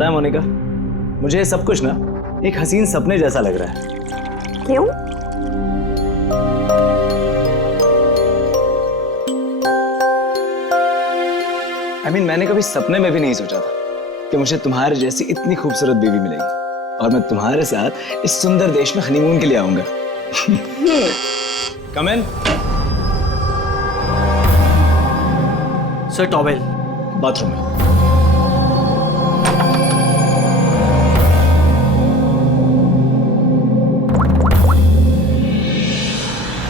पता है मोनिका, मुझे ये सब कुछ ना एक हसीन सपने जैसा लग रहा है। क्यों? मैंने कभी सपने में भी नहीं सोचा था कि मुझे तुम्हारे जैसी इतनी खूबसूरत बीवी मिलेगी और मैं तुम्हारे साथ इस सुंदर देश में हनीमून के लिए आऊंगा। Come in. Sir towel. Bathroom में।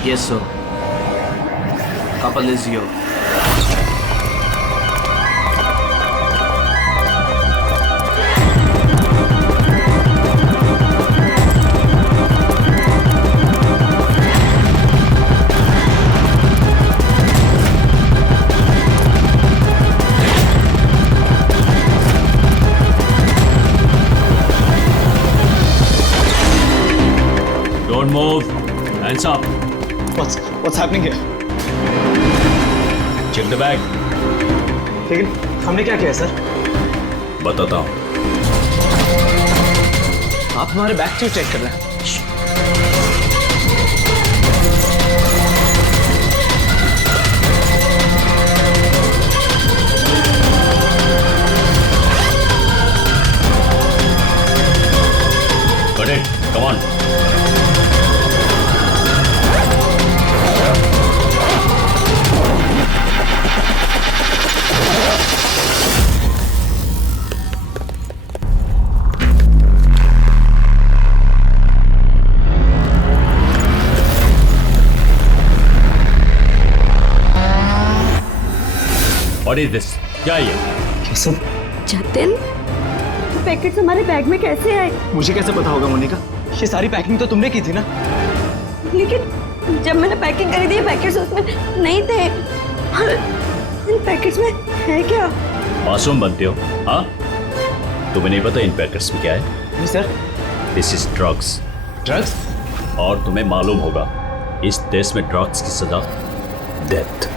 Yes, sir. Couple is here. Don't move. Hands up. What's happening here? Check the bag. लेकिन हमने क्या किया सर? बताता हूँ। आप हमारे बैग क्यों चेक कर रहे हैं? Got it. Come on. What is this? क्या ये? ये सब जतिन, पैकेट्स हमारे बैग में कैसे आए? मुझे कैसे पता होगा मोनिका? ये सारी पैकिंग तो तुमने की थी ना? लेकिन जब मैंने पैकिंग करी थी ये पैकेट्स उसमें नहीं थे। इन पैकेट्स में है क्या? मासूम बनते हो, हाँ? तुम्हें नहीं पता इन पैकेट्स में क्या है? नहीं sir. This is drugs. Drugs? और तुम्हें मालूम होगा, इस देश में ड्रग्स की सजा डेथ।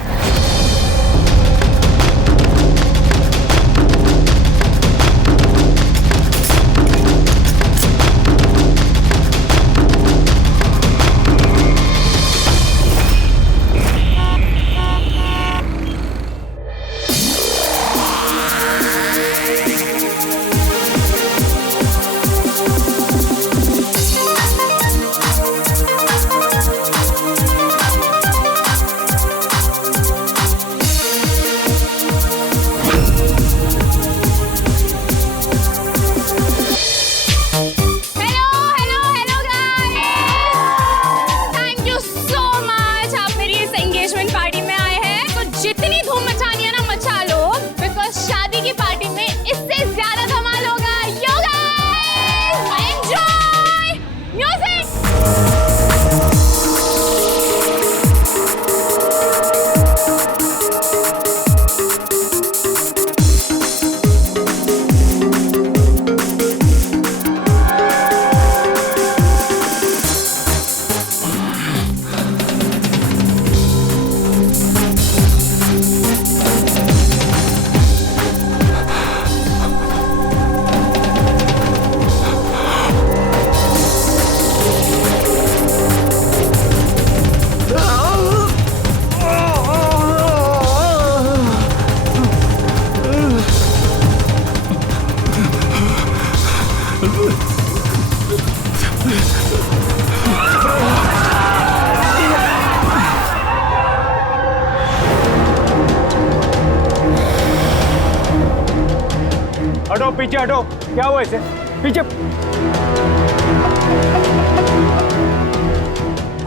हटो पीछे हटो। क्या हुआ इसे? पीछे।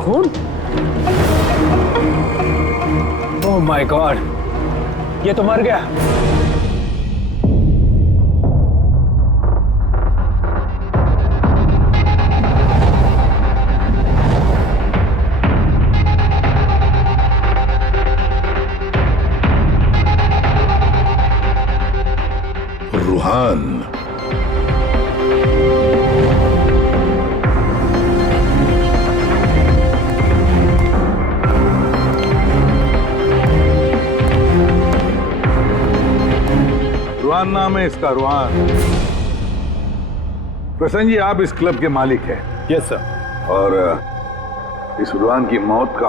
खून? ओह माय गॉड, ये तो मर गया। रूहान, रूहान नाम है इसका, रूहान। प्रसन्न जी, आप इस क्लब के मालिक हैं यस सर। और इस रुहान की मौत का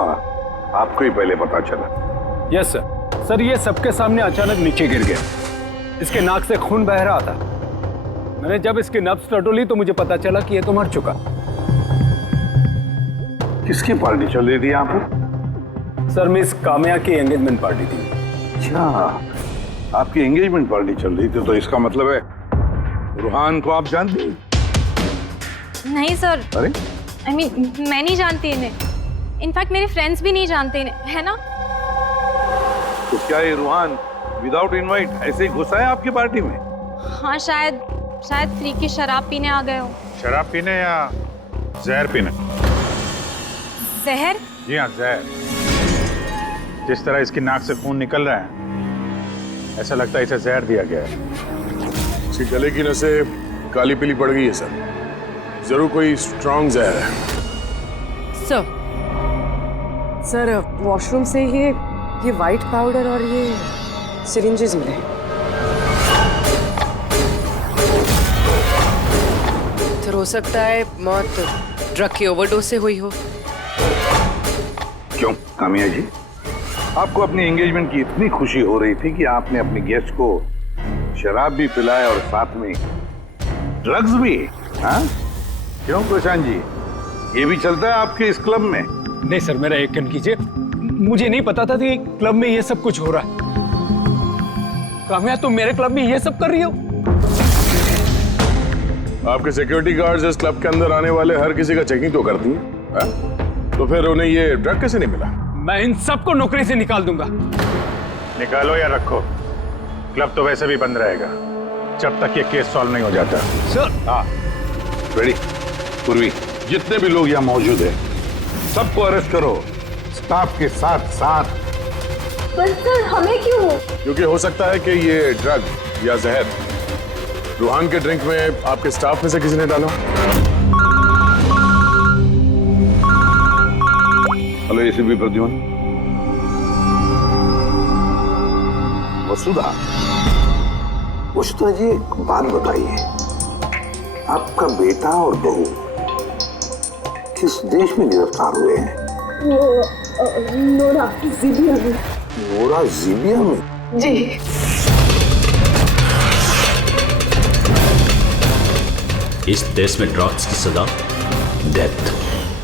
आपको ही पहले पता चला। Yes sir. सर ये सबके सामने अचानक नीचे गिर गया। इसके नाक से खून बह रहा था। मैंने जब इसकी नब्ज टटोली तो मुझे पता चला कि ये तो मर चुका। किसकी पार्टी चल रही थी यहाँ पर? सर मिस काम्या की एंगेजमेंट पार्टी थी। अच्छा, आपकी एंगेजमेंट पार्टी चल रही थी, तो इसका मतलब है रुहान को आप जानती हैं? नहीं सर। अरे I mean, मैं नहीं जानती इन्हें। इनफैक्ट मेरे फ्रेंड्स भी नहीं जानते इन्हें, है ना? तो क्या ये रुहान विदाउट इनवाइट ऐसे ही घुसा है आपकी पार्टी में? हाँ शायद फ्री की शराब पीने आ गए हो। शराब पीने या जहर पीने? जहर? जी हाँ, जहर। जिस तरह इसकी नाक से खून निकल रहा है, ऐसा लगता है इसे जहर दिया गया है। इसके गले की नसें काली पीली पड़ गई है सर। जरूर कोई स्ट्रॉन्ग जहर है। सर वॉशरूम से ये वाइट पाउडर और ये सिरिंजेस मिले। तो हो सकता है मौत ड्रग की ओवरडोज से हुई हो। क्यों कामिया जी, आपको अपनी एंगेजमेंट की इतनी खुशी हो रही थी कि आपने अपने गेस्ट को शराब भी पिलाया और साथ में ड्रग्स भी? हाँ क्यों प्रशांत जी, ये भी चलता है आपके इस क्लब में? नहीं सर, मेरा यकीन कीजिए, मुझे नहीं पता था कि क्लब में ये सब कुछ हो रहा है। काम्या तुम मेरे क्लब में ये सब कर रही हो? आपके सिक्योरिटी गार्ड्स इस क्लब के अंदर आने वाले हर किसी का चेकिंग तो करती हैं। तो फिर उन्हें ये ड्रग कैसे नहीं मिला? मैं इन सबको नौकरी से निकाल दूंगा। निकालो या रखो, क्लब तो वैसे भी बंद रहेगा जब तक ये केस सॉल्व नहीं हो जाता। सर हाँ रेडी। पूर्वी, जितने भी लोग यहाँ मौजूद हैं सबको अरेस्ट करो, स्टाफ के साथ साथ। पर सर हमें क्यों? क्योंकि हो सकता है कि ये ड्रग या जहर रुहान के ड्रिंक में आपके स्टाफ में से किसी ने डाला। Hello ACP Pradyuman. वसुधा, वसुधा जी एक बात बताइए, आपका बेटा और बहू किस देश में गिरफ्तार हुए हैं? वो नोरा जीबिया में। नोरा जीबिया में? जी। इस देश में ड्रग्स की सजा डेथ।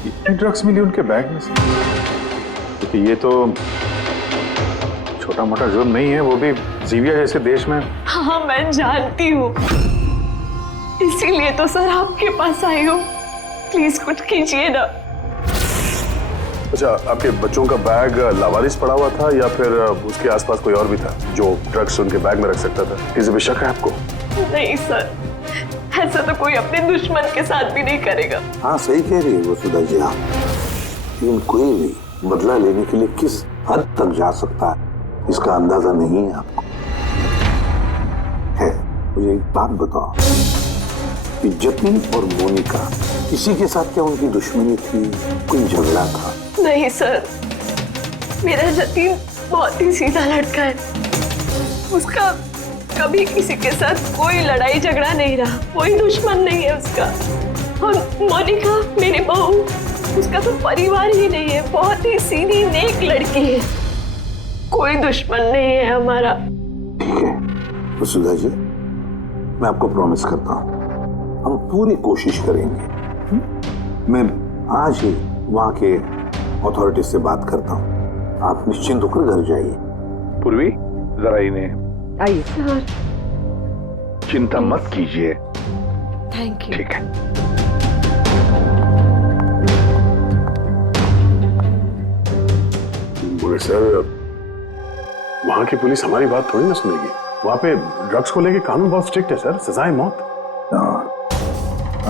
इतने ड्रग्स मिली उनके बैग में से? क्योंकि ये तो छोटा मोटा जुर्म नहीं है, वो भी जीबिया जैसे देश में। हाँ मैं जानती हूँ, इसीलिए तो सर आपके पास आई हूँ। प्लीज कुछ कीजिए ना। अच्छा, आपके बच्चों का बैग लावारिस पड़ा हुआ था या फिर उसके आसपास कोई और भी था जो ड्रग्स उनके बैग में रख सकता था? किसी पे शक है आपको? नहीं सर, ऐसा तो कोई अपने दुश्मन के साथ भी नहीं करेगा। हाँ सही कह रही है वसुधा जी आप, लेकिन कोई भी बदला लेने के लिए किस हद तक जा सकता है इसका अंदाजा नहीं है आपको। है, मुझे एक बात बताओ कि जतिन और मोनिका, किसी के साथ क्या उनकी दुश्मनी थी, कोई झगड़ा था? नहीं सर, मेरा जतिन बहुत ही सीधा लड़का है। उसका कभी किसी के साथ कोई लड़ाई झगड़ा नहीं रहा, कोई दुश्मन नहीं है उसका। और मोनिका मेरी बहू, उसका तो परिवार ही नहीं है, बहुत ही सीधी नेक लड़की है, कोई दुश्मन नहीं है हमारा। ठीक है वसुधा जी, मैं आपको प्रॉमिस करता हूँ हम पूरी कोशिश करेंगे। मैं आज ही वहाँ के अथॉरिटी से बात करता हूँ, आप निश्चिंत होकर घर जाइए। पूर्वी जरा इन्हें आइए। चिंता मत कीजिए। Thank you. ठीक है। बोले सर, वहां की पुलिस हमारी बात थोड़ी ना सुनेगी। वहां पे ड्रग्स को लेके कानून बहुत स्ट्रिक्ट है सर, सजा है मौत।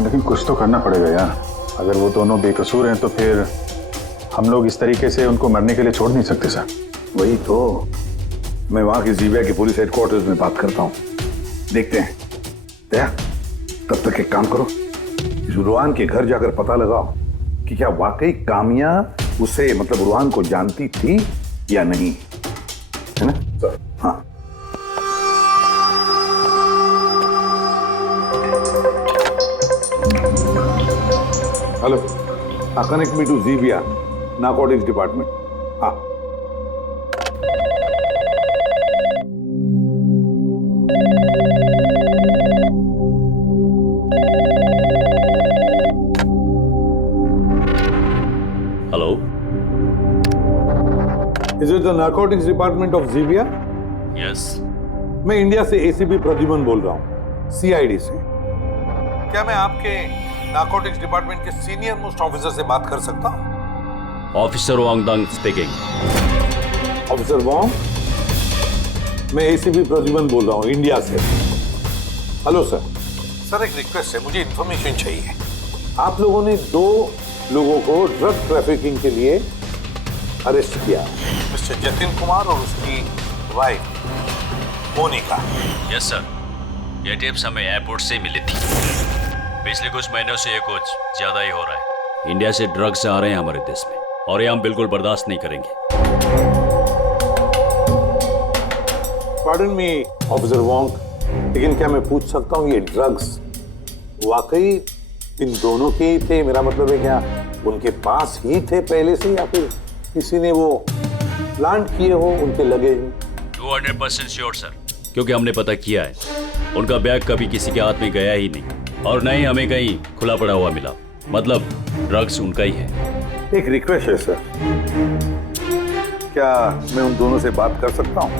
लेकिन कुछ तो करना पड़ेगा यार। अगर वो दोनों बेकसूर हैं तो फिर हम लोग इस तरीके से उनको मरने के लिए छोड़ नहीं सकते सर। वही तो, मैं वहां की जीबिया के पुलिस हेडक्वार्टर्स में बात करता हूँ, देखते हैं। दया, तब तक एक काम करो, इस रुहान के घर जाकर पता लगाओ कि क्या वाकई कामिया उसे मतलब रुहान को जानती थी या नहीं, है ना सर? हाँ। हेलो, कनेक्ट मी टू जीबिया नारकोटिक्स डिपार्टमेंट। हाँ, hello, is it the narcotics department of जीबिया? यस। मैं इंडिया से एसीपी प्रद्युमन बोल रहा हूँ, सीआईडी से। क्या मैं आपके नारकोटिक्स डिपार्टमेंट के सीनियर मोस्ट ऑफिसर से बात कर सकता हूँ? Officer Wangdang speaking. Officer Wong, मैं एसीपी प्रद्युमन बोल रहा हूँ इंडिया से। Hello sir. सर, एक रिक्वेस्ट है, मुझे इंफॉर्मेशन चाहिए। आप लोगों ने 2 लोगों को ड्रग ट्रैफिकिंग के लिए अरेस्ट किया, मिस्टर जतिन कुमार और उसकी वाइफ मोनिका। यस सर, ये टिप्स हमें एयरपोर्ट से मिली थी। पिछले कुछ महीनों से ये कुछ ज्यादा ही हो रहा है। इंडिया से ड्रग्स आ रहे हैं हमारे देश में और ये हम बिल्कुल बर्दाश्त नहीं करेंगे। पार्डन मी ऑफिसर वॉन्ग, लेकिन क्या मैं पूछ सकता हूँ ये ड्रग्स वाकई इन दोनों के ही थे? मेरा मतलब है क्या उनके पास ही थे पहले से, या फिर किसी ने वो प्लांट किए हो उनके लगेज में? 200% श्योर सर, क्योंकि हमने पता किया है उनका बैग कभी किसी के हाथ में गया ही नहीं और न ही हमें कहीं खुला पड़ा हुआ मिला। मतलब ड्रग्स उनका ही है। एक रिक्वेस्ट है सर, क्या मैं उन दोनों से बात कर सकता हूँ?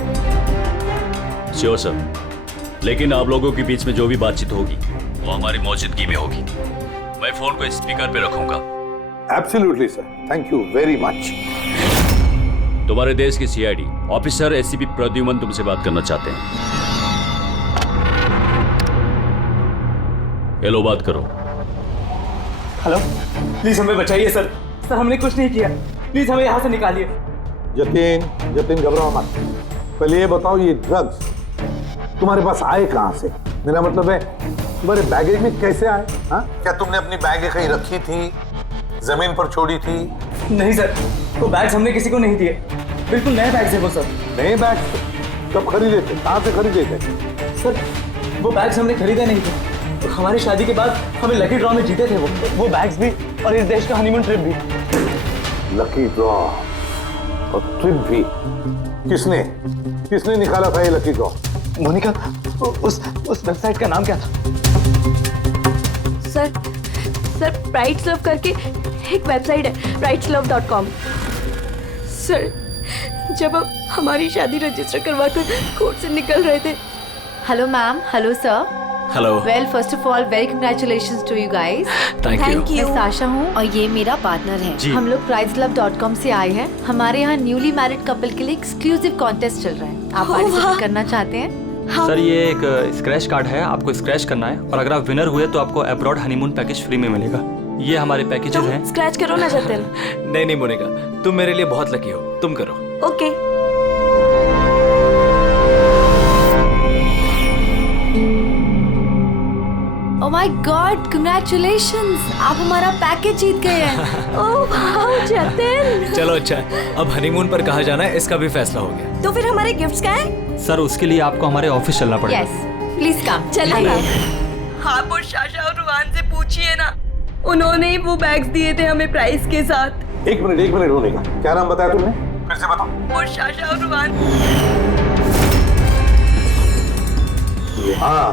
श्योर सर, लेकिन आप लोगों के बीच में जो भी बातचीत होगी वो हमारी मौजूदगी में होगी। मैं फोन को स्पीकर पे रखूंगा। Absolutely sir, thank you very much. तुम्हारे देश की सीआईडी ऑफिसर एसीपी प्रद्युमन तुमसे बात करना चाहते हैं। हेलो, बात करो। हेलो, प्लीज हमें बचाइए सर। सर, हमने कुछ नहीं किया, प्लीज हमें यहाँ से निकालिए। जतिन घबराओ मत। पहले ये बताओ, ये ड्रग्स तुम्हारे पास आए कहाँ से? मेरा मतलब है तुम्हारे बैगेज में कैसे आए? हाँ, क्या तुमने अपनी बैग कहीं रखी थी, जमीन पर छोड़ी थी? नहीं सर, वो बैग्स हमने किसी को नहीं दिए। बिल्कुल नए बैग्स हैं वो सर। नए बैग कब खरीदे थे? कहाँ से खरीदे थे? सर, वो बैग्स हमने खरीदे नहीं थे। हमारी शादी के बाद हमें लकी ड्रॉ में जीते थे वो बैग्स भी, और इस देश का हनीमून ट्रिप भी। लकी ड्रॉ और ट्रिप भी? किसने निकाला था ये लकी ड्रॉ? मोनिका, उस वेबसाइट का नाम क्या था? सर ब्राइट्स लव करके एक वेबसाइट है, brightslove.com। सर, जब हम हमारी शादी रजिस्टर करवाकर कोर्ट से निकल रहे थे। Hello ma'am. Hello sir. Hello. Well, first of all very congratulations to you guys. Thank you. मैं साशा हूँ और ये मेरा पार्टनर है। हम लोग brightslove.com से आए हैं। हमारे यहाँ न्यूली मैरिड कपल के लिए एक्सक्लूसिव कॉन्टेस्ट चल रहा है। आप पार्टिसिपेट करना चाहते हैं? सर, ये एक स्क्रैच कार्ड है, आपको स्क्रैच करना है और अगर आप विनर हुए तो आपको अब्रॉड हनीमून पैकेज फ्री में मिलेगा। ये हमारे पैकेजेस हैं। स्क्रैच करो ना जतिन। नहीं मोनिका, तुम मेरे लिए बहुत लकी हो, तुम करो। Okay. Oh my God, congratulations, आप हमारा पैकेज जीत गए हैं। Oh wow Jatin. चलो अच्छा, अब हनीमून पर कहाँ जाना है इसका भी फैसला हो गया। तो फिर हमारे गिफ्ट्स क्या है? सर, उसके लिए आपको हमारे ऑफिस चलना पड़ेगा। Yes, please come. चलिए। आप और शाशा और रुहान से पूछिए ना, उन्होंने ही वो बैग्स दिए थे हमें प्राइस के साथ। एक मिनट होने का, क्या नाम बताया तुमने? फिर से बताओ। वो शाशा और रुहान। हाँ,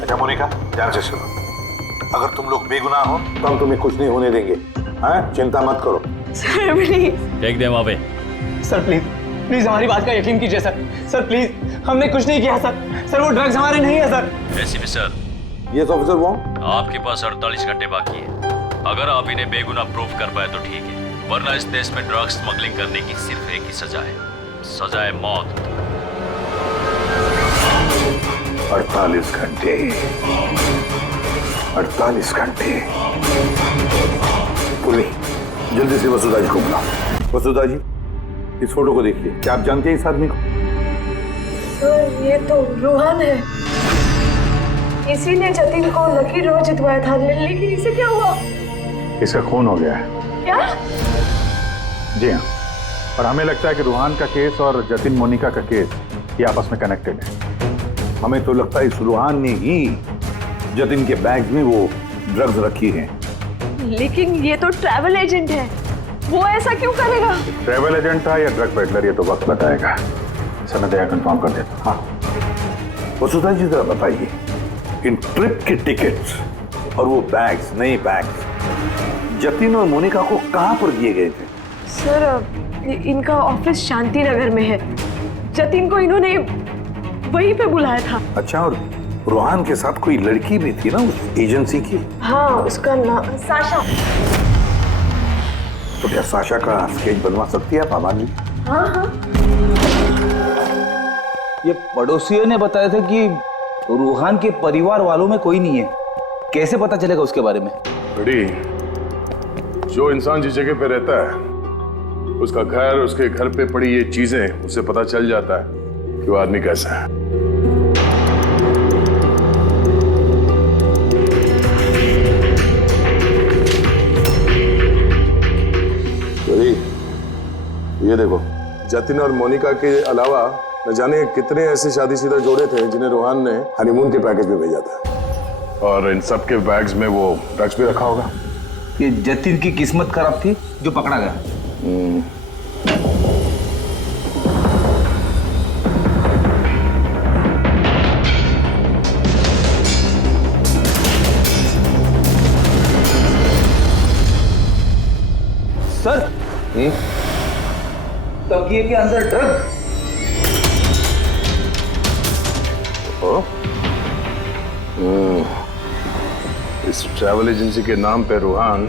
अच्छा मोनिका, ध्यान से सुनो। अगर तुम लोग बेगुनाह हो तो हम तुम्हें कुछ नहीं होने देंगे। हाँ, चिंता मत करो। Sir please. फेंक दे वहां पे। सर प्लीज हमारी बात का यकीन कीजिए सर प्लीज, हमने कुछ नहीं किया सर। वो ड्रग्स हमारे नहीं है sir. ACP sir. Yes officer Wong. आपके पास 48 घंटे बाकी है। अगर आप इन्हें बेगुनाह प्रूफ कर पाए तो ठीक है, वरना इस देश में ड्रग्स स्मगलिंग करने की सिर्फ एक ही सजा है, सजा है मौत। 48 घंटे। 48 घंटे। पुली, जल्दी से वसुधा जी को बुलाओ। वसुधा जी, इस फोटो को देखिए। क्या आप जानते हैं इस आदमी को? सर, ये तो रुहान है। इसी ने जतिन को लकी ड्रॉ जितवाया था, लेकिन इसे क्या हुआ? इसका खून हो गया है। क्या? जी हाँ, और हमें लगता है कि रुहान का केस और जतिन मोनिका का केस ये आपस में कनेक्टेड है। हमें तो लगता है इस रुहान ने ही जतिन के बैग में वो ड्रग्स रखी हैं। लेकिन ये तो ट्रैवल एजेंट है, वो ऐसा क्यों करेगा? ट्रैवल एजेंट था या ड्रग पेडलर, ये तो वक्त बताएगा। सर मैं दया कंफर्म कर देता हूँ। हाँ वसुधा जी जरा बताइए, इन ट्रिप के टिकट्स और वो बैग्स, नए बैग्स जतिन और मोनिका को कहां पर दिए गए थे? सर इनका ऑफिस शांति नगर में है। जतिन को इन्होंने वहीं पे बुलाया था। अच्छा, और रोहान के साथ कोई लड़की भी थी ना उस एजेंसी की? हाँ, उसका नाम साशा। तो क्या साशा का स्केच बनवा सकती है आप आमान जी? हाँ हाँ। ये पड़ोसियों ने बताया था कि रूहान के परिवार वालों में कोई नहीं है। कैसे पता चलेगा उसके बारे में? बड़ी, जो इंसान जिस जगह पे रहता है उसका घर, उसके घर पे पड़ी ये चीजें, उससे पता चल जाता है कि वो आदमी कैसा है। बड़ी, ये देखो, जतिन और मोनिका के अलावा न जाने कितने ऐसे शादीशुदा जोड़े थे जिन्हें रोहान ने हनीमून के पैकेज में भेजा था। और इन सब के बैग्स में वो ड्रग्स भी रखा होगा। ये जतिन की किस्मत खराब थी जो पकड़ा गया। सर, तकिए के अंदर ड्रग्स। इस ट्रैवल एजेंसी के नाम पे रूहान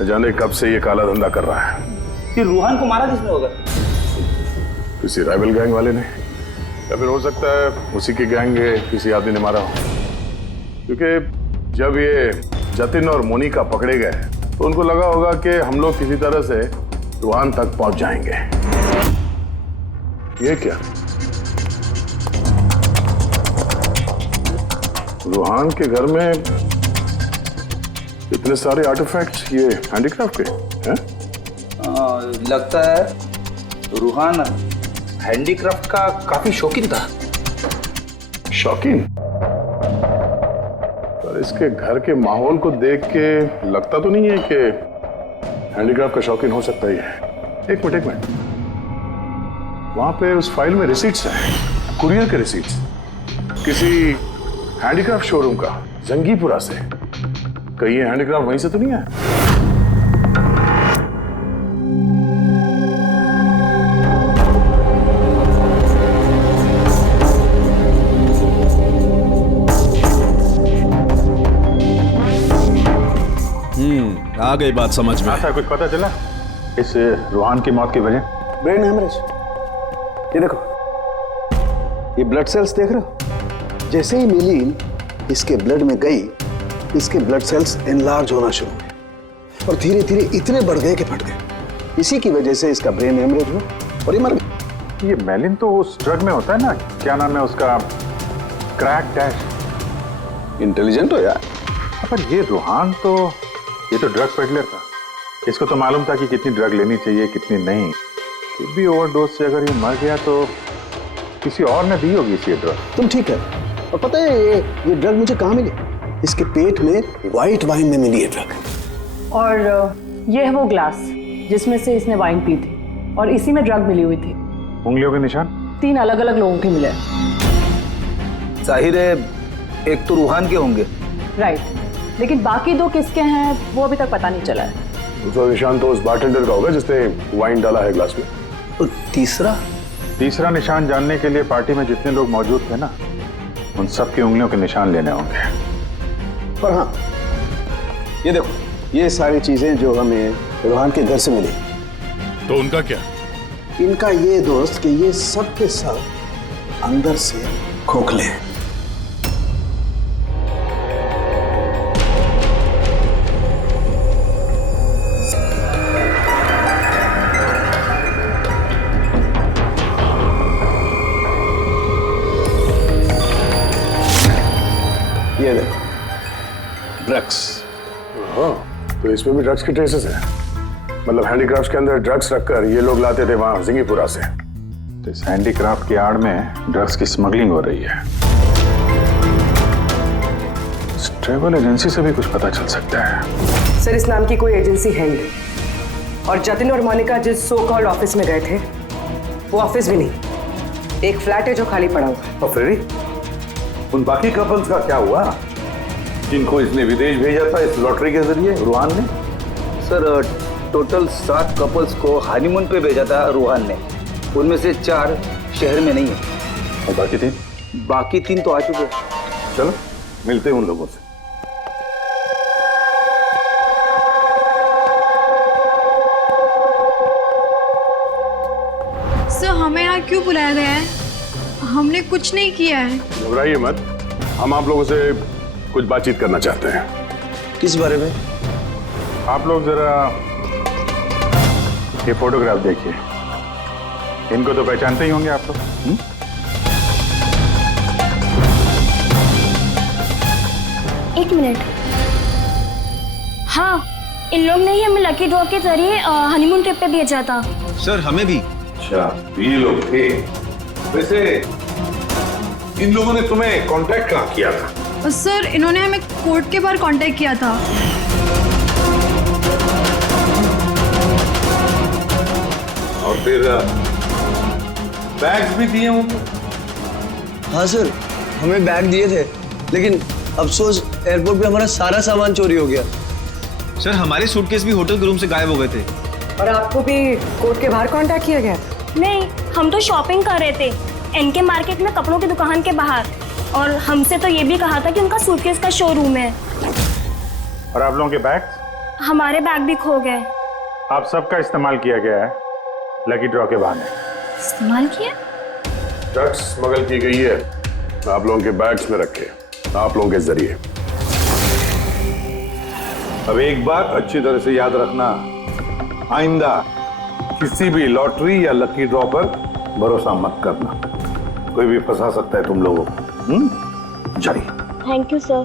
न जाने कब से ये काला धंधा कर रहा है। ये रूहान को मारा किसने होगा? किसी राइवल गैंग वाले ने, या फिर हो सकता है उसी के गैंग के किसी आदमी ने मारा हो। क्योंकि जब ये जतिन और मोनिका पकड़े गए तो उनको लगा होगा कि हम लोग किसी तरह से रूहान तक पहुंच जाएंगे। ये क्या? रूहान के घर में इतने सारे आर्टिफैक्ट्स, ये हैंडीक्राफ्ट के हैं? लगता है रूहान हैंडीक्राफ्ट का काफी शौकीन था। शौकीन? पर इसके घर के माहौल को देख के लगता तो नहीं है कि हैंडीक्राफ्ट का शौकीन हो सकता ही है। एक मिनट, वहां पे उस फाइल में रिसीट्स हैं, कुरियर के रिसीट्स, किसी हैंडीक्राफ्ट शोरूम का, जंगीपुरा से। कहीं ये हैंडीक्राफ्ट वहीं से तो नहीं है? आ गई बात समझ में। ऐसा कुछ पता चला इस रूहान की मौत की वजह? Brain haemorrhage. ये देखो, ये ब्लड सेल्स देख रहे हो? जैसे ही मिलीन इसके ब्लड में गई, इसके ब्लड सेल्स एनलार्ज होना शुरू हुए और धीरे धीरे इतने बढ़ गए कि फट गए। इसी की वजह से इसका ब्रेन हेमरेज हुआ और ये मर गया। ये मेलिन तो उस ड्रग में होता है ना, क्या नाम है उसका, क्रैक डैश। इंटेलिजेंट हो यार। पर ये रूहान तो, ये तो ड्रग पेडलर था। इसको तो मालूम था कि कितनी ड्रग लेनी चाहिए, कितनी नहीं। फिर भी ओवरडोज से अगर ये मर गया तो किसी और ने दी होगी इसी ड्रग। तुम ठीक है। और पता है ये ड्रग मुझे कहाँ मिली? इसके पेट में व्हाइट वाइन में मिली है ड्रग। और ये है वो ग्लास जिसमें से इसने वाइन पी थी और इसी में ड्रग मिली हुई थी। उंगलियों के निशान 3 अलग-अलग लोगों के मिले। जाहिर है एक तो रूहान के होंगे। राइट, लेकिन बाकी 2 किसके हैं वो अभी तक पता नहीं चला है। दूसरा निशान तो उस बारटेंडर का होगा जिसने वाइन डाला है ग्लास में। और तीसरा निशान जानने के लिए पार्टी में जितने लोग मौजूद थे ना, उन सब की उंगलियों के निशान लेने होंगे। पर हाँ, ये देखो, ये सारी चीजें जो हमें रूहान के घर से मिली, तो उनका क्या? इनका ये दोस्त कि ये सब के सब अंदर से खोखले हैं। ये देखो, ड्रग्स। हाँ, तो इसमें भी ड्रग्स के ट्रेसेस हैं। मतलब हैंडीक्राफ्ट के अंदर ड्रग्स रखकर ये लोग लाते थे वहां जिंगीपुरा से। तो इस हैंडीक्राफ्ट की आड़ में ड्रग्स की स्मगलिंग हो रही है। ट्रैवल एजेंसी से भी कुछ पता चल सकता है। सर, इस नाम की कोई एजेंसी है ही, और जतिन और मोनिका जिस सो कॉल्ड ऑफिस में गए थे वो ऑफिस भी नहीं, एक फ्लैट है जो खाली पड़ा हुआ है। और फ्रेडी, उन बाकी कपल्स का क्या हुआ जिनको इसने विदेश भेजा था इस लॉटरी के जरिए रूहान ने? सर, टोटल 7 कपल्स को हनीमून पे भेजा था रूहान ने। उनमें से 4 शहर में नहीं है। और बाकी 3? बाकी 3 तो आ चुके हैं। चलो मिलते हैं उन लोगों से। सर, हमें यहाँ क्यों बुलाया गया है? हमने कुछ नहीं किया है। घबराइए मत, हम आप लोगों से कुछ बातचीत करना चाहते हैं। किस बारे में? आप लोग जरा ये फोटोग्राफ देखिए, इनको तो पहचानते ही होंगे आप लोग। एक मिनट। हाँ, इन लोग ने ही हमें लकी ड्रॉ के जरिए हनीमून ट्रिप पे भेजा था। सर, हमें भी। अच्छा, ये लोग थे। वैसे इन लोगों ने तुम्हें कांटेक्ट कहाँ किया था? सर, इन्होंने हमें कोर्ट के बाहर कांटेक्ट किया था। और फिर बैग्स भी दिए उनको? हाँ सर, हमें बैग दिए थे, लेकिन अफसोस एयरपोर्ट पे हमारा सारा सामान चोरी हो गया। सर, हमारे सूटकेस भी होटल के रूम से गायब हो गए थे। और आपको भी कोर्ट के बाहर कांटेक्ट किया गया था? नहीं, हम तो शॉपिंग कर रहे थे एनके मार्केट में, कपड़ों की दुकान के बाहर, और हमसे तो ये भी कहा था कि उनका सूटकेस का शोरूम है। और आप लोगों के बैग? हमारे बैग भी खो गए। आप सबका इस्तेमाल किया गया है लकी ड्रॉ के बहाने। इस्तेमाल किया? ड्रग्स स्मगल की गई है, आप लोगों के बैग्स में रखे, आप लोगों के जरिए। अब एक बात अच्छी तरह से याद रखना, आइंदा किसी भी लॉटरी या लकी ड्रॉ पर भरोसा मत करना, कोई भी फंसा सकता है तुम लोगों को। जाइए। Thank you sir.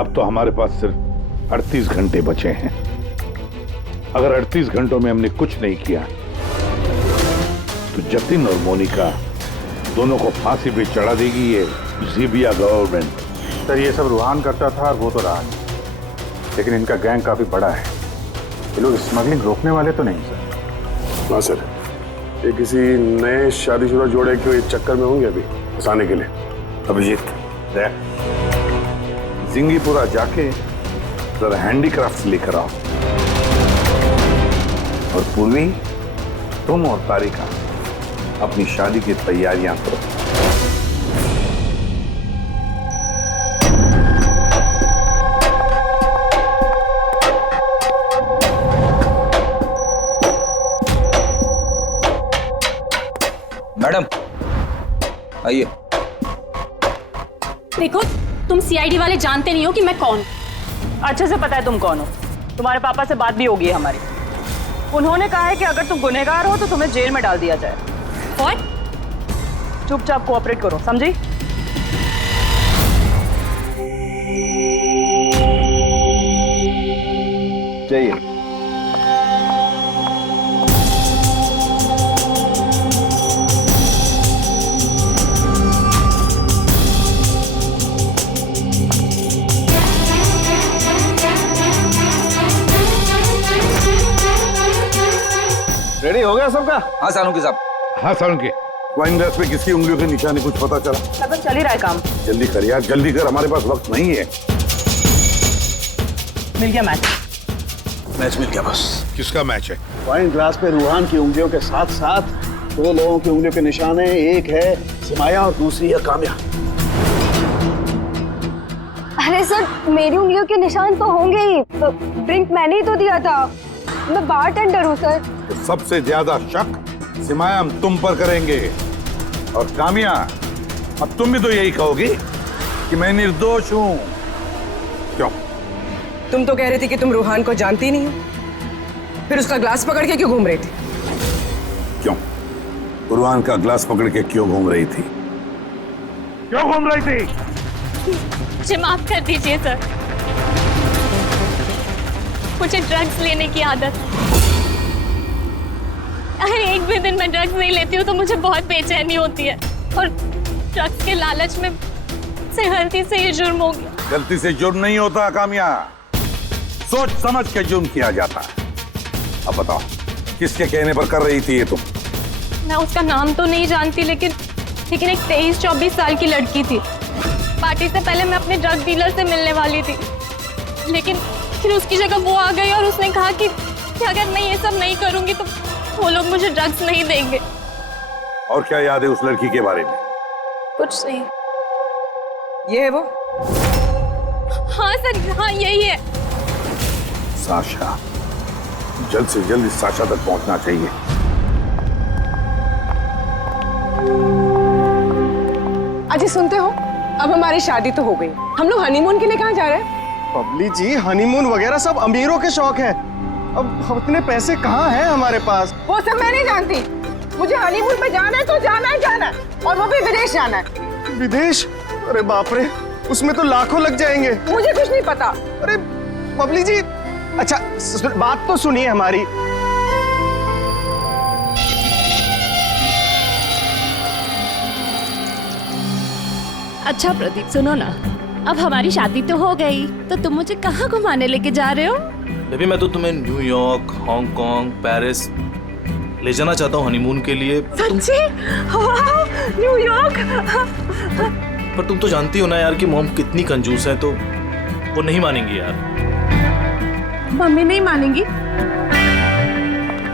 अब तो हमारे पास सिर्फ 38 घंटे बचे हैं। अगर 38 घंटों में हमने कुछ नहीं किया तो जतिन और मोनिका दोनों को फांसी पे चढ़ा देगी ये ज़ीबिया गवर्नमेंट। सर, ये सब रूहान करता था और वो तो रहा, लेकिन इनका गैंग काफी बड़ा है। ये लोग स्मगलिंग रोकने वाले तो नहीं सर? हाँ सर, ये किसी नए शादीशुदा जोड़े के चक्कर में होंगे अभी फंसाने के लिए। अभिजीत, जिंगीपुरा जाके जरा हैंडीक्राफ्ट लेकर आओ, और पूर्वी, तुम और तारिका अपनी शादी की तैयारियां करो। मैडम, आइए। देखो, तुम सीआईडी वाले जानते नहीं हो कि मैं कौन। अच्छे से पता है तुम कौन हो। तुम्हारे पापा से बात भी होगी है हमारी। उन्होंने कहा है कि अगर तुम गुनहगार हो तो तुम्हें जेल में डाल दिया जाए। What? चुपचाप कोऑपरेट करो, समझी? जाइए। रेडी हो गया सबका? हाँ सानू साहब। हाँ सालुंके, वाइन ग्लास पे किसकी उंगलियों के निशाने कुछ पता चला? लगभग चल ही रहा है काम। जल्दी कर यार, जल्दी कर, हमारे पास वक्त नहीं है। मिल गया मैच। मैच मिल गया बस। किसका मैच है? वाइन ग्लास पे रूहान की उंगलियों के साथ साथ 2 लोगों की उंगलियों के निशान है। एक है सिमाया और दूसरी है काम्या। अरे सर, मेरी उंगलियों के निशान तो होंगे ही। ड्रिंक मैंने ही तो दिया था, मैं बारटेंडर हूँ सर। तो सबसे ज्यादा शक सिमाया हम तुम पर करेंगे, और कामिया अब तुम भी तो यही कहोगी कि मैं निर्दोष हूं। क्यों? तुम तो कह रही थी कि तुम रूहान को जानती नहीं हो, फिर उसका ग्लास पकड़ के क्यों घूम रही थी? क्यों? रूहान का ग्लास पकड़ के क्यों घूम रही थी? क्यों घूम रही थी? मुझे माफ कर दीजिए सर, मुझे ड्रग्स लेने की आदत। अगर एक भी दिन मैं ड्रग्स नहीं लेती हूँ तो मुझे बहुत बेचैनी होती है, और ड्रग्स के लालच में से गलती से ये जुर्म हो गया। गलती से जुर्म नहीं होता कामिया, सोच समझ के जुर्म किया जाता है। अब बताओ किसके कहने पर कर रही थी ये तुम? मैं उसका नाम तो नहीं जानती, लेकिन एक 23-24 साल की लड़की थी। पार्टी से पहले मैं अपने ड्रग डीलर से मिलने वाली थी, लेकिन फिर उसकी जगह वो आ गई और उसने कहा कि अगर मैं ये सब नहीं करूंगी तो वो लोग मुझे ड्रग्स नहीं देंगे। और क्या याद है उस लड़की के बारे में? कुछ नहीं। ये है वो? हाँ सर, हाँ यही है। साशा, जल्द से जल्द इस साशा तक पहुंचना चाहिए। अजी सुनते हो, अब हमारी शादी तो हो गई, हम लोग हनीमून के लिए कहाँ जा रहे हैं? बबली जी, हनीमून वगैरह सब अमीरों के शौक है। अब उतने पैसे कहाँ हैं हमारे पास? वो सब मैं नहीं जानती, मुझे हनीमून पे जाना है तो जाना है, और वो भी विदेश जाना है। विदेश? अरे बाप रे, उसमें तो लाखों लग जाएंगे। मुझे कुछ नहीं पता। अरे बबली जी, अच्छा बात तो सुनिए हमारी। अच्छा प्रदीप, सुनो ना, अब हमारी शादी तो हो गई, तो तुम मुझे कहाँ घुमाने लेके जा रहे हो? बेबी मैं तो तुम्हें न्यूयॉर्क, हांगकांग, पेरिस ले जाना चाहता हूँ हनीमून के लिए। सच्ची? वाह, न्यूयॉर्क! पर तुम तो जानती हो ना यार कि मॉम कितनी कंजूस है, तो वो नहीं मानेंगी यार। मम्मी नहीं मानेंगी?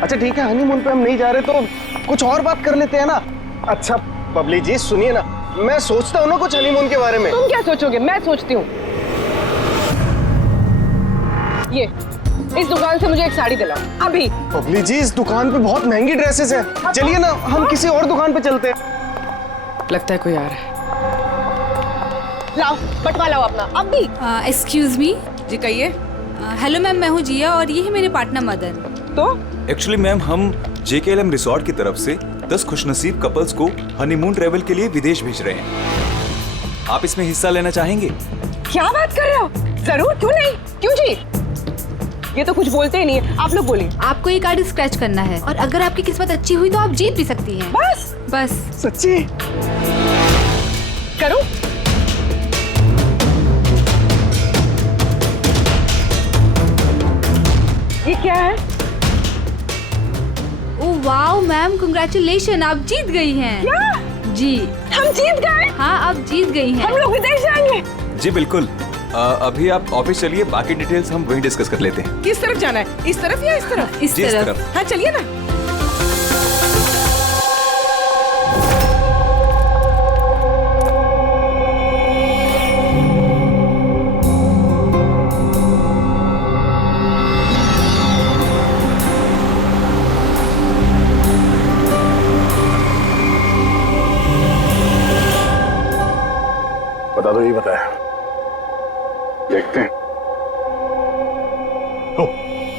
अच्छा ठीक है, हनीमून पे हम नहीं जा रहे तो कुछ और बात कर लेते हैं ना। अच्छा बबली जी सुनिए ना, मैं सोचता हूँ ना कुछ हनीमून के बारे में। तुम क्या सोचोगे, मैं सोचती हूँ। ये इस दुकान से मुझे एक साड़ी दिलाओ अभी। बबली जी, इस दुकान पे बहुत महंगी ड्रेसेस हैं। चलिए ना, हम किसी और दुकान पे चलते हैं। लगता है कोई आ रहा है। लाओ बटवा लाओ अपना अभी। Excuse me. जी कहिए। हेलो मैम, मैं हूँ जिया और ये है मेरे पार्टनर मदन। तो एक्चुअली मैम, हम JKLM रिसोर्ट की तरफ से 10 खुशनसीब कपल्स को हनीमून ट्रेवल के लिए विदेश भेज रहे हैं। आप इसमें हिस्सा लेना चाहेंगे? क्या बात कर रहे हो? जरूर, क्यों नहीं, क्यों जी? ये तो कुछ बोलते ही नहीं है, आप लोग बोलिए। आपको ये कार्ड स्क्रैच करना है और अगर आपकी किस्मत अच्छी हुई तो आप जीत भी सकती हैं। बस सच्ची? करो। ये क्या है? ओह वाओ मैम, कांग्रेचुलेशन, आप जीत गई हैं। क्या? जी हम जीत गए? हाँ, आप जीत गई हैं। हम लोग विदेश जाएंगे? जी बिल्कुल। अभी आप ऑफिस चलिए, बाकी डिटेल्स हम वहीं डिस्कस कर लेते हैं। किस तरफ जाना है, इस तरफ या इस तरफ? इस तरफ। हाँ चलिए ना। बता दो, ये बताया, देखते हैं।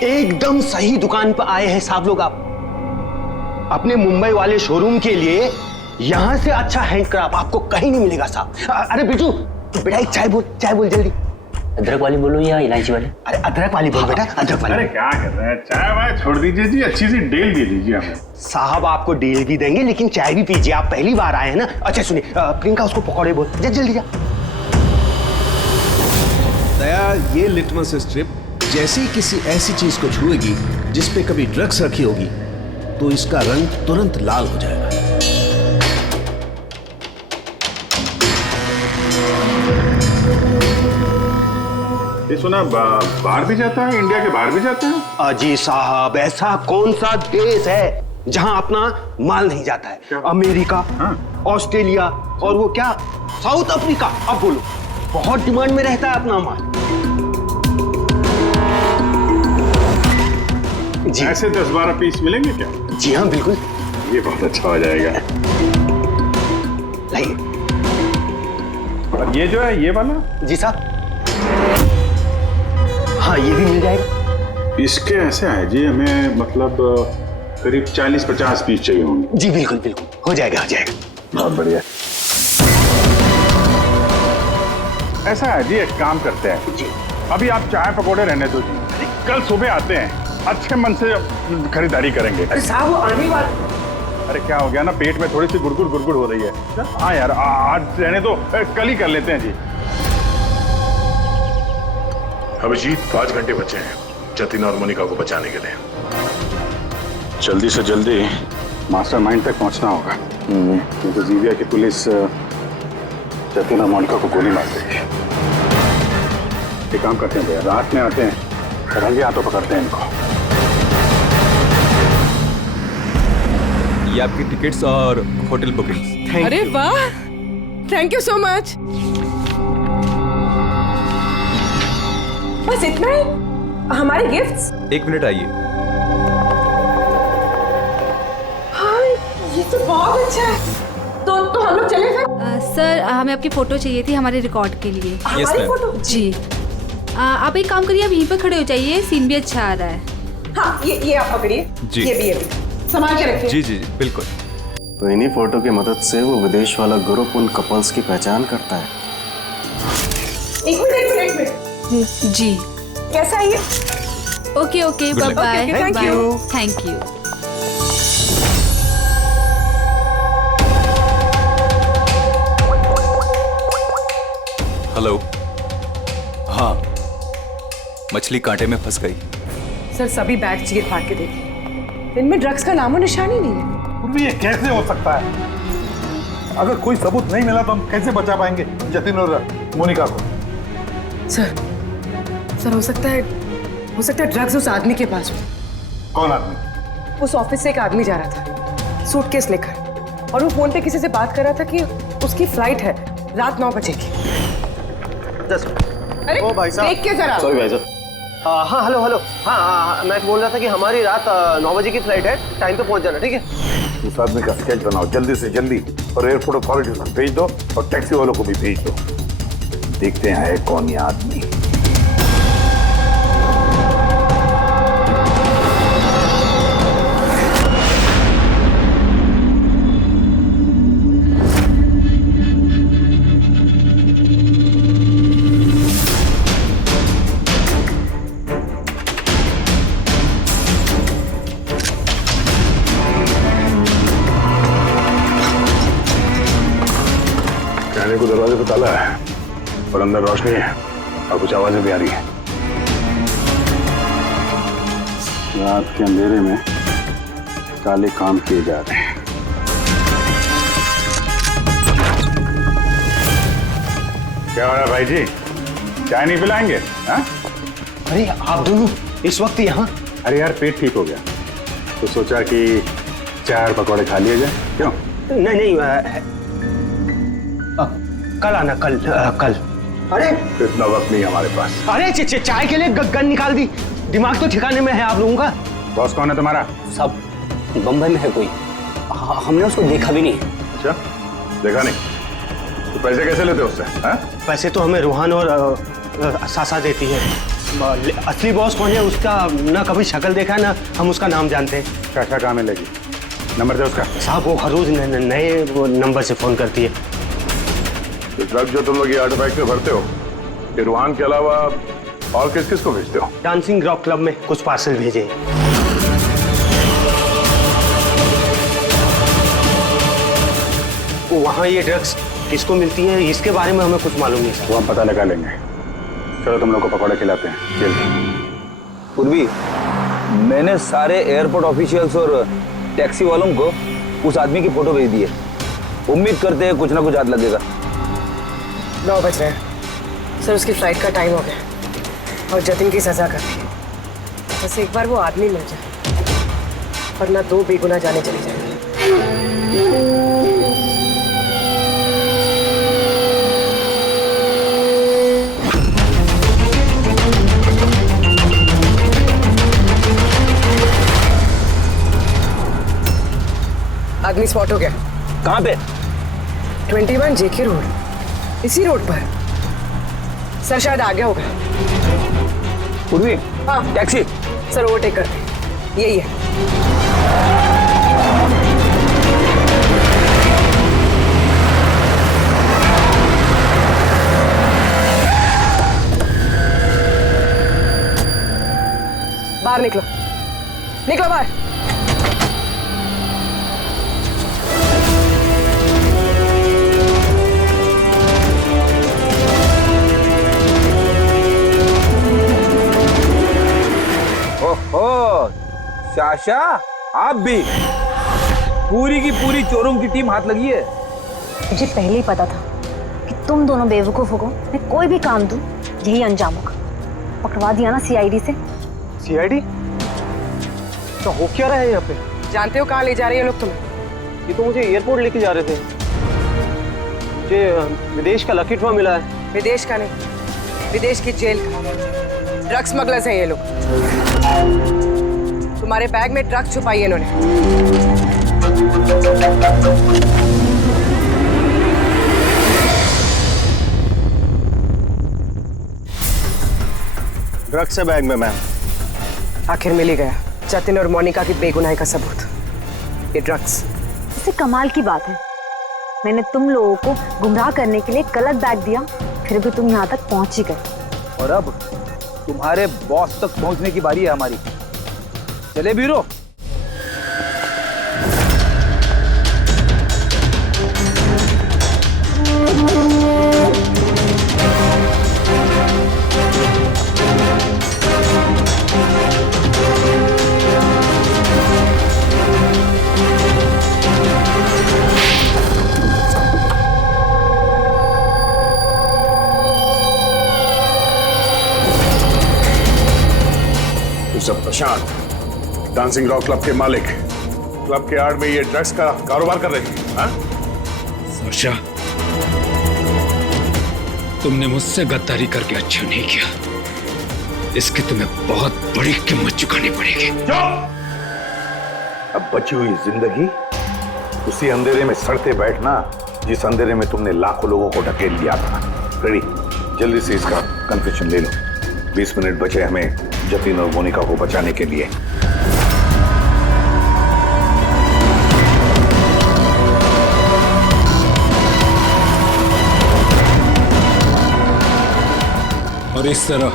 एकदम सही दुकान पर आए हैं साहब लोग। आप अपने मुंबई वाले शोरूम के लिए यहाँ से अच्छा हैंडक्राफ्ट आपको कहीं नहीं मिलेगा साहब। अरे बिजू, बेटा एक चाय बोल जल्दी। अदरक वाली बोलो या इलायची वाली? अरे अदरक वाली बोल बेटा, अदरक वाली। अरे क्या कर रहे हैं, चाय वाय छोड़ दीजिए जी, अच्छी सी डील दे दीजिए हमें। साहब आपको डील भी देंगे, लेकिन चाय भी पीजिए, आप पहली बार आए हैं ना। अच्छा सुनिए, प्रियंका उसको पकौड़े बोल, जल्दी जा। दया, ये लिटमस स्ट्रिप जैसे ही किसी ऐसी चीज को छुएगी जिस पे कभी ड्रग्स रखी होगी तो इसका रंग तुरंत लाल हो जाएगा। ये सुना बाहर भी जाता है, इंडिया के बाहर भी जाते हैं? अजी साहब, ऐसा कौन सा देश है जहां अपना माल नहीं जाता है? क्या? अमेरिका, ऑस्ट्रेलिया और वो क्या, साउथ अफ्रीका। अब बोलो, बहुत डिमांड में रहता है अपना माल। जी ऐसे 10-12 पीस मिलेंगे क्या? जी हाँ बिल्कुल। ये बहुत अच्छा हो जाएगा। लाइए। और ये जो है, ये वाला? जी साहब। हाँ ये भी मिल जाएगा। इसके ऐसे है जी, हमें मतलब करीब 40-50 पीस चाहिए होंगे। जी बिल्कुल बिल्कुल, हो जाएगा हो जाएगा। बहुत बढ़िया। ऐसा है जी, एक काम करते हैं जी, अभी आप चाय पकौड़े रहने दो जी, कल सुबह आते हैं, अच्छे मन से खरीदारी करेंगे। अरे साहब वो आने वाले। अरे क्या हो गया ना, पेट में थोड़ी सी गुड़गुड़ हो रही है। हाँ यार, आज रहने दो, कल ही कर लेते हैं जी। अभिजीत 5 घंटे बचे हैं जतिन और मोनिका को बचाने के लिए। जल्दी से जल्दी मास्टरमाइंड तक पहुंचना होगा, क्योंकि जीविया की पुलिस जतिन और मोनिका को गोली मार देगी। एक काम करते हैं भैया, रात में आते हैं, रंगे हाथों पकड़ते हैं इनको। ये आपकी टिकट्स और होटल बुकिंग्स। अरे वाह, थैंक यू सो मच। बस इतना ही? हमारे गिफ्ट्स? 1 मिनट आइए। हाँ, ये तो बहुत अच्छा है। तो हम लोग चले फिर? सर हमें आपकी फोटो चाहिए थी हमारे रिकॉर्ड के लिए। हमारी फोटो? जी। आप एक काम करिए, आप यहीं पर खड़े हो जाइए, सीन भी अच्छा आ रहा है। हाँ, ये आप पकड़िए। जी। ये भी संभाल के रखिए। जी जी जी बिल्कुल। तो इन्हीं फोटो की मदद से वो विदेश वाला ग्रुप उन कपल्स की पहचान करता है। एक मिनट। जी। कैसा है ये? Okay okay, bye bye. Thank you. Thank you. Hello. हाँ, मछली कांटे में फंस गई। सर सभी बैग चीर फाड़ के देखिए, इनमें ड्रग्स का नामो निशान ही नहीं है। ये कैसे हो सकता है? अगर कोई सबूत नहीं मिला तो हम कैसे बचा पाएंगे जतिन और मोनिका को? सर हो सकता है ड्रग्स उस आदमी के पास हो। कौन आदमी? उस ऑफिस से एक आदमी जा रहा था सूटकेस लेकर, और वो फोन पे किसी से बात कर रहा था कि उसकी फ्लाइट है रात 9 बजे की। अरे ओ भाई साहब, देख के जरा। सॉरी भाई साहब। हाँ हेलो। हाँ, मैं बोल रहा था कि हमारी रात 9 बजे की फ्लाइट है, टाइम पे पहुंच जाना, ठीक है? उस आदमी का स्केच बनाओ जल्दी से जल्दी, और एयरपोर्ट अथॉरिटी को भेज दो, और टैक्सी वालों को भी भेज दो। देखते हैं है कौन ये आदमी। कहने को दरवाजे पे ताला है और अंदर रोशनी है और कुछ आवाजें भी आ रही हैं। रात के अंधेरे में काले काम किए जा रहे हैं। क्या हो रहा है भाई जी, चाय नहीं पिलाएंगे? हाँ? अरे आप दोनों इस वक्त यहाँ? अरे यार, पेट ठीक हो गया तो सोचा कि चाय और पकौड़े खा लिए जाए। क्यों? नहीं, कल आना, कल। अरे इतना वक्त नहीं हमारे पास। अरे चाय के लिए गन निकाल दी, दिमाग तो ठिकाने में है आप लोगों का। बॉस कौन है तुम्हारा? सब बम्बई में है कोई, हमने उसको देखा भी नहीं। अच्छा, देखा नहीं? तो पैसे कैसे लेते हो उससे? हाँ? पैसे तो हमें रूहान और सासा देती है। असली बॉस कौन है उसका ना कभी शक्ल देखा है ना हम उसका नाम जानते हैं। क्या काम मिलेगी? नंबर दे उसका। साहब वो हर रोज नए नंबर से फोन करती है। तो ड्रग जो तुम लोग ये आर्टिफैक्ट में भरते हो, ये रूहान के अलावा और किस किस को भेजते हो? डांसिंग रॉक क्लब में कुछ पार्सल भेजे। वहाँ ये ड्रग्स किसको मिलती है इसके बारे में हमें कुछ मालूम नहीं सर। वो हम पता लगा लेंगे। चलो तुम लोग को पकौड़े खिलाते हैं, जल्दी। पूर्वी, मैंने सारे एयरपोर्ट ऑफिशियल्स और टैक्सी वालों को उस आदमी की फोटो भेज दी है। उम्मीद करते हैं कुछ ना कुछ हाथ लगेगा। 9 बज रहे हैं सर, उसकी फ्लाइट का टाइम हो गया और जतिन की सजा कर दी। बस एक बार वो आदमी मिल जाए, वरना 2 बेगुनाह जाने चली जाएंगी। आदमी स्पॉट हो गया। कहाँ पे? 21 जेके रोड, इसी रोड पर। सर शायद आ गया होगा। पूर्वी, हाँ टैक्सी। सर ओवरटेक करते, यही है। बाहर निकलो, निकलो बाहर। शाशा, आप भी पूरी की पूरी चोरों की टीम हाथ लगी है। मुझे पहले ही पता था कि तुम दोनों बेवकूफों को मैं कोई भी काम दूं यही अंजाम होगा। पकड़वा दिया ना सीआईडी से। सीआईडी? तो हो क्या रहा है यहाँ पे? जानते हो कहाँ ले जा रहे हैं लोग तुम्हें? ये तो मुझे एयरपोर्ट लेके जा रहे थे। मुझे विदेश का लकी ड्रॉ मिला है। विदेश का नहीं, विदेश की जेल का। ड्रग्स स्मगलर्स हैं ये लोग। तुम्हारे बैग में ड्रग्स छुपाई है इन्होंने। ड्रग्स है बैग में मैम। आखिर मिल ही गया जतिन और मोनिका की बेगुनाही का सबूत। ये ड्रग्स। इससे कमाल की बात है, मैंने तुम लोगों को गुमराह करने के लिए गलत बैग दिया, फिर भी तुम यहाँ तक पहुंच ही गए। और अब तुम्हारे बॉस तक पहुंचने की बारी है हमारी। चले बीरो। सब प्रशांत, डांसिंग रॉक क्लब के मालिक, क्लब के आड़ में ये ड्रग्स का कारोबार कर रहे हैं। हाँ? साशा, तुमने मुझसे गद्दारी करके अच्छा नहीं किया। इसकी तुम्हें बहुत बड़ी कीमत चुकानी पड़ेगी। अब बची हुई जिंदगी उसी अंधेरे में सड़ते बैठना जिस अंधेरे में तुमने लाखों लोगों को ढकेल लिया था। रेडी, जल्दी से इसका कन्फेशन ले लो। 20 मिनट बचे हमें जतिन और मोनिका को बचाने के लिए। और इस तरह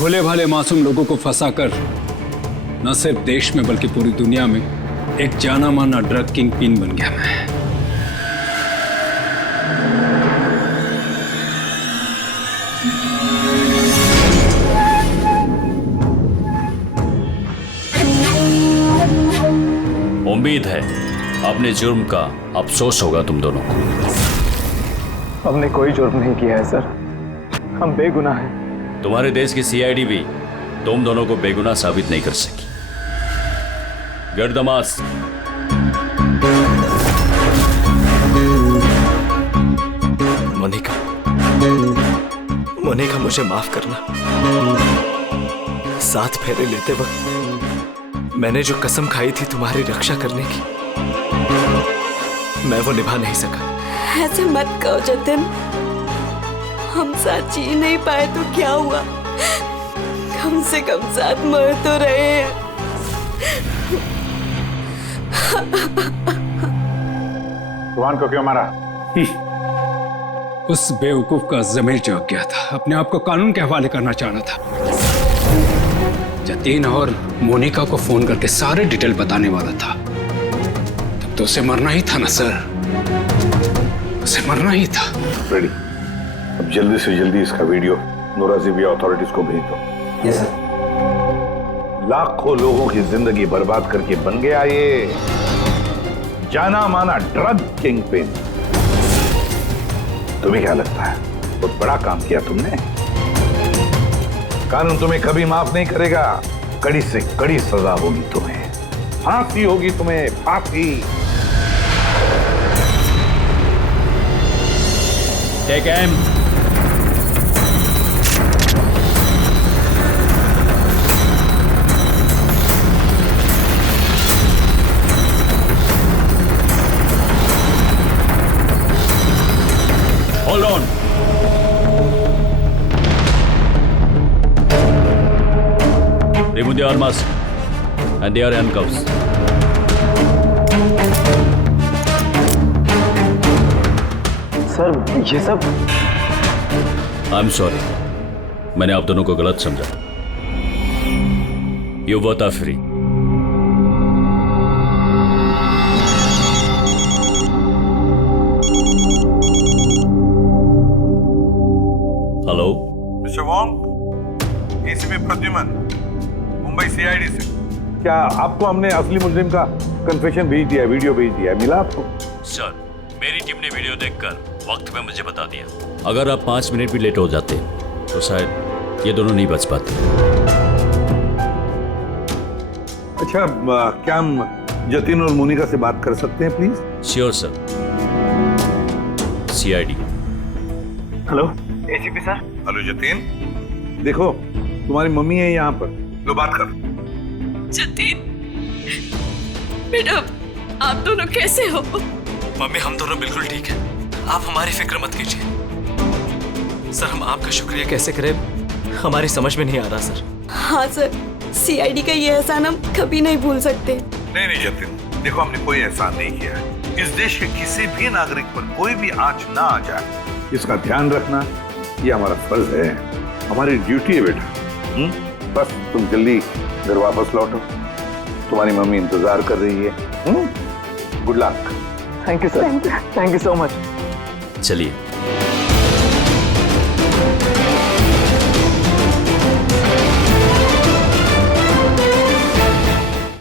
भोले भाले मासूम लोगों को फंसाकर न सिर्फ देश में बल्कि पूरी दुनिया में एक जाना माना ड्रग किंग पिन बन गया मैं। उम्मीद है अपने जुर्म का अफसोस होगा तुम दोनों को। हमने कोई जुर्म नहीं किया है सर, हम बेगुनाह हैं। तुम्हारे देश की सीआईडी भी तुम दोनों को बेगुनाह साबित नहीं कर सकी। Get the mask. Monika, Monika मुझे माफ करना। 7 फेरे लेते वक्त मैंने जो कसम खाई थी तुम्हारी रक्षा करने की, मैं वो निभा नहीं सका। ऐसे मत कहो जतिन, हम साथ जी नहीं पाए तो क्या हुआ, कम से कम साथ मर तो रहे हैं। रुहान को क्यों मारा? उस बेवकूफ का ज़मीर जाग गया था, अपने आप को कानून के हवाले करना चाह रहा था। जतीन और मोनिका को फोन करके सारे डिटेल बताने वाला था। तब तो उसे मरना ही था ना सर, उसे मरना ही था। रेडी, अब जल्दी से जल्दी इसका वीडियो नोराजिबिया अथॉरिटीज को भेज दो। Yes sir. लाखों लोगों की जिंदगी बर्बाद करके बन गया ये जाना माना ड्रग किंग पिन। तुम्हें क्या लगता है बहुत बड़ा काम किया तुमने? कानून तुम्हें कभी माफ नहीं करेगा। कड़ी से कड़ी सजा होगी तुम्हें, फांसी होगी तुम्हें, फांसी। Take M. Hold on. Remove the arms and they are handcuffs. Sir ये सब I'm sorry. मैंने आप दोनों को गलत समझा। You both are free. Hello mister Wong, ACP Pradyuman, Mumbai CID से। क्या आपको हमने असली मुजरिम का कन्फेशन भेज दिया, वीडियो भेज दिया, मिला आपको? सर, मेरी टीम ने वीडियो देखकर वक्त पे मुझे बता दिया। अगर आप 5 मिनट भी लेट हो जाते तो शायद ये दोनों नहीं बच पाते। अच्छा, क्या हम जतिन और मोनिका से बात कर सकते हैं please? Sure sir. CID। Hello ACP sir. Hello Jatin, देखो तुम्हारी मम्मी है यहाँ पर, लो बात कर। जतिन बेटा, आप दोनों कैसे हो? मम्मी, हम दोनों बिल्कुल ठीक हैं। आप हमारी फिक्र मत कीजिए। सर, हम आपका शुक्रिया कैसे करें हमारी समझ में नहीं आ रहा सर। हाँ सर, CID का ये एहसान हम कभी नहीं भूल सकते। नहीं जतिन, देखो हमने कोई एहसान नहीं किया है। इस देश के किसी भी नागरिक पर कोई भी आंच ना आ जाए, इसका ध्यान रखना ये हमारा फर्ज है, हमारी ड्यूटी है बेटा। बस तुम जल्दी घर वापस लौटो, तुम्हारी मम्मी इंतजार कर रही है। Good luck. Thank you sir, thank you so much. चलिए।